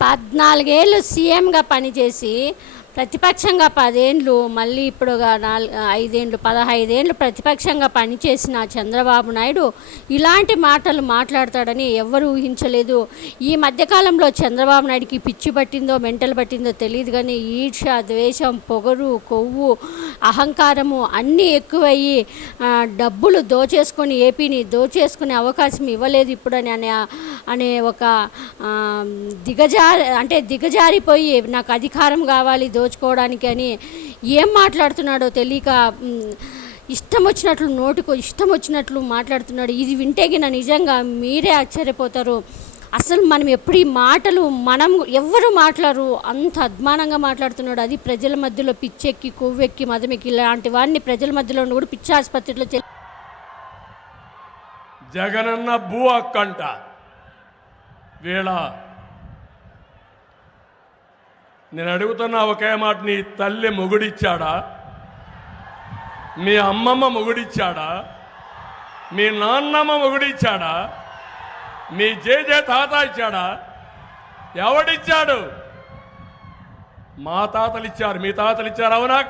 పద్నాలుగేళ్ళు సీఎంగా పనిచేసి ప్రతిపక్షంగా పదేండ్లు మళ్ళీ ఇప్పుడు నాలుగు ఐదేండ్లు పదహైదేండ్లు ప్రతిపక్షంగా పనిచేసిన చంద్రబాబు నాయుడు ఇలాంటి మాటలు మాట్లాడతాడని ఎవ్వరూ ఊహించలేదు. ఈ మధ్యకాలంలో చంద్రబాబు నాయుడికి పిచ్చి పట్టిందో మెంటల్ పట్టిందో తెలియదు కానీ ఈర్ష ద్వేషం పొగరు కొవ్వు అహంకారము అన్నీ ఎక్కువయ్యి డబ్బులు దోచేసుకొని ఏపీని దోచేసుకునే అవకాశం ఇవ్వలేదు ఇప్పుడని అనే అనే ఒక దిగజారి అంటే దిగజారిపోయి నాకు అధికారం కావాలి దో దోచుకోవడానికి అని ఏం మాట్లాడుతున్నాడో తెలియక ఇష్టం వచ్చినట్లు నోటికో ఇష్టం వచ్చినట్లు మాట్లాడుతున్నాడు. ఇది వింటే గిన నిజంగా మీరే ఆశ్చర్యపోతారు. అసలు మనం ఎప్పుడు ఈ మాటలు మనం ఎవరు మాట్లాడరు. అంత అద్మానంగా మాట్లాడుతున్నాడు. అది ప్రజల మధ్యలో పిచ్చెక్కి కొవ్వెక్కి మదమెక్కి ఇలాంటి వాడిని ప్రజల మధ్యలో ఉండి కూడా పిచ్చి ఆసుపత్రిలో జగనన్న భూ అక్కంట వీళ్ళ నేను అడుగుతున్న ఒకే మాట నీ తల్లి మొగుడిచ్చాడా? మీ అమ్మమ్మ మొగుడిచ్చాడా? మీ నాన్నమ్మ మొగుడిచ్చాడా? మీ జేజే తాత ఇచ్చాడా? ఎవడిచ్చాడు? మా తాతలు ఇచ్చారు మీ తాతలు ఇచ్చారు అవునా